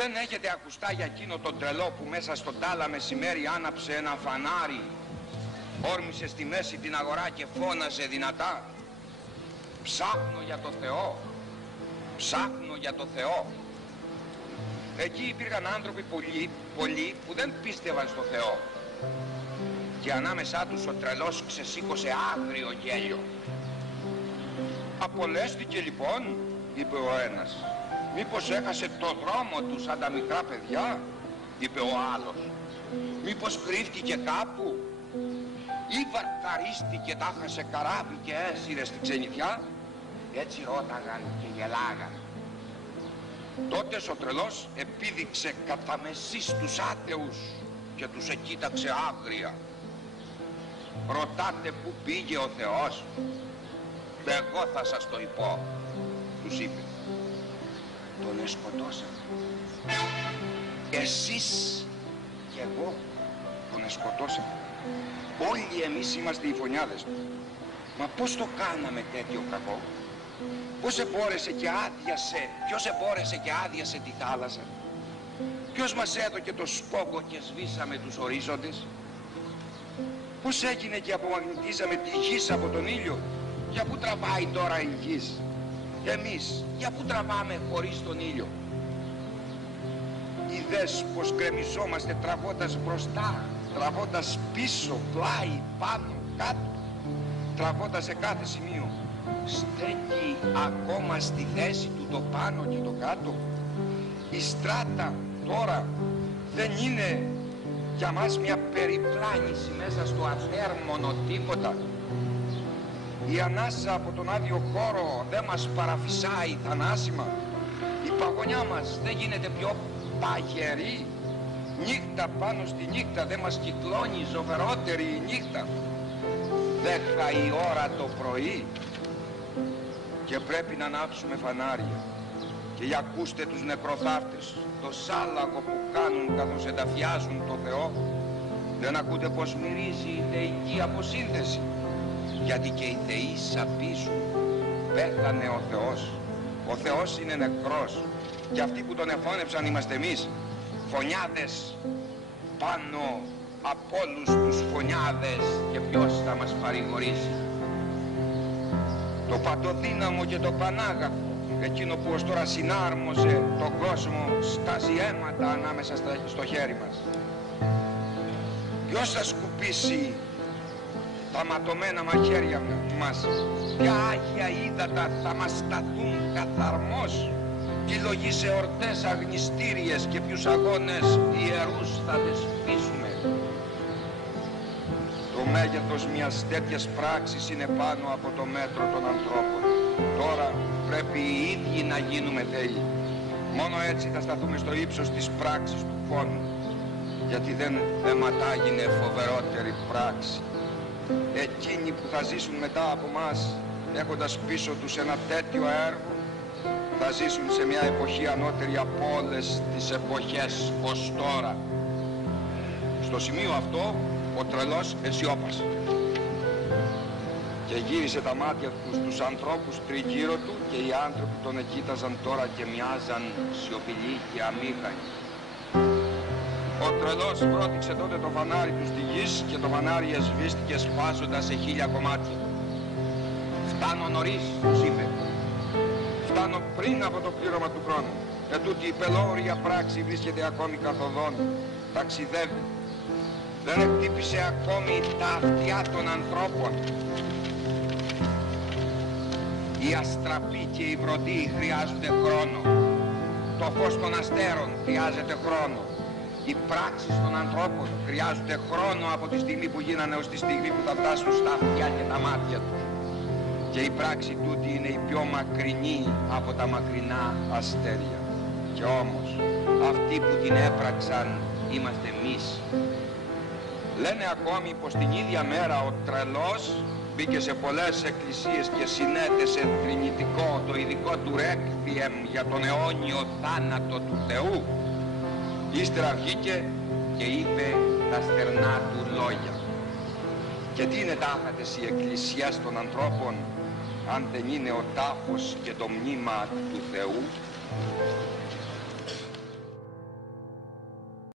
Δεν έχετε ακουστά για εκείνο τον τρελό που μέσα στον τάλα μεσημέρι άναψε ένα φανάρι, όρμησε στη μέση την αγορά και φώναζε δυνατά: «Ψάχνω για το Θεό, ψάχνω για το Θεό». Εκεί υπήρχαν άνθρωποι πολλοί που δεν πίστευαν στο Θεό, και ανάμεσά τους ο τρελός ξεσήκωσε άγριο γέλιο. «Απολέστηκε λοιπόν», είπε ο ένας. «Μήπως έχασε το δρόμο του σαν τα μικρά παιδιά», είπε ο άλλος. «Μήπως κρύφτηκε κάπου ή βαρκαρίστηκε, τα χάσε καράβι και έσυρε στην ξενιδιά?» Έτσι ρώταγαν και γελάγαν. Τότε ο τρελός επίδειξε κατά μεσής τους άτεους και τους εκοίταξε άγρια. «Ρωτάτε πού πήγε ο Θεός? Εγώ θα σας το πω», τους είπε. «Τον εσκοτώσαμε. Εσείς και εγώ τον εσκοτώσαμε. Όλοι εμείς είμαστε οι φωνιάδες του. Μα πώς το κάναμε τέτοιο κακό? Ποιος εμπόρεσε και άδειασε τη θάλασσα? Ποιος μας έδωκε το σπόγκο και σβήσαμε τους ορίζοντες? Πώς έγινε και απομαγνητίζαμε τη γη από τον ήλιο? Για πού τραβάει τώρα η γης? Εμείς για πού τραβάμε χωρίς τον ήλιο? Είδες πως γκρεμιζόμαστε τραβώντας μπροστά, τραβώντας πίσω, πλάι, πάνω, κάτω, τραβώντας σε κάθε σημείο? Στέκει ακόμα στη θέση του το πάνω και το κάτω? Η στράτα τώρα δεν είναι για μας μια περιπλάνηση μέσα στο ατέρμονο τίποτα? Η ανάσα από τον άδειο χώρο δεν μας παραφυσάει θανάσιμα? Η παγωνιά μας δεν γίνεται πιο παγερή? Νύχτα πάνω στη νύχτα δεν μας κυκλώνει ζωφερότερη η νύχτα? 10 η ώρα το πρωί και πρέπει να ανάψουμε φανάρια. Και για ακούστε τους νεκροθάφτες, το σάλαγο που κάνουν καθώς ενταφιάζουν το Θεό. Δεν ακούτε πως μυρίζει η θεϊκή αποσύνθεση? Γιατί και οι θεοί σαπίζουν. Πέθανε ο Θεός. Ο Θεός είναι νεκρός. Και αυτοί που τον εφώνεψαν είμαστε εμείς, φωνιάδες πάνω από όλους τους φωνιάδες. Και ποιος θα μας παρηγορήσει? Το παντοδύναμο και το πανάγαθο, εκείνο που ως τώρα συνάρμοσε τον κόσμο, στάζει αίματα ανάμεσα στο χέρι μας. Ποιος θα σκουπίσει τα ματωμένα μαχαίρια μας? Ποια άγια ύδατα θα μας σταθούν καθαρμός? Τι λογή σε ορτές αγνιστήριες και ποιους αγώνες ιερούς θα δεσπίσουμε? Το μέγεθος μιας τέτοιας πράξης είναι πάνω από το μέτρο των ανθρώπων. Τώρα πρέπει οι ίδιοι να γίνουμε θεοί. Μόνο έτσι θα σταθούμε στο ύψος της πράξης του φόνου. Γιατί δεν αιματάγινε φοβερότερη πράξη. Εκείνοι που θα ζήσουν μετά από μας, έχοντας πίσω τους ένα τέτοιο έργο, θα ζήσουν σε μια εποχή ανώτερη από όλες τις εποχές ως τώρα. Στο σημείο αυτό ο τρελός αισιόπασε και γύρισε τα μάτια του στους ανθρώπους τριγύρω του, και οι άνθρωποι τον εκοίταζαν τώρα και μοιάζαν σιωπηλοί και αμήχανοι. Ο τρελός πρότυξε τότε το φανάρι του στη γης και το φανάρι εσβήστηκε σπάζοντας σε 1000 κομμάτια. «Φτάνω νωρίς», τους είπε. «Φτάνω πριν από το πλήρωμα του χρόνου. Ετούτη η πελώρια πράξη βρίσκεται ακόμη καθοδόν. Ταξιδεύει. Δεν εκτύπησε ακόμη τα αυτιά των ανθρώπων. Η αστραπή και η βροντή χρειάζονται χρόνο. Το φως των αστέρων χρειάζεται χρόνο. Οι πράξεις των ανθρώπων χρειάζονται χρόνο από τη στιγμή που γίνανε ως τη στιγμή που θα φτάσουν στα αυτιά και τα μάτια τους. Και η πράξη τούτη είναι η πιο μακρινή από τα μακρινά αστέρια. Και όμως αυτοί που την έπραξαν είμαστε εμείς. Λένε ακόμη πως την ίδια μέρα ο τρελός μπήκε σε πολλές εκκλησίες και συνέθεσε θρηνητικό το ειδικό του ρέκβιεμ για τον αιώνιο θάνατο του Θεού. Ύστερα βγήκε και είπε τα στερνά του λόγια. Και τι είναι τάχατες οι εκκλησίες των ανθρώπων, αν δεν είναι ο τάφος και το μνήμα του Θεού?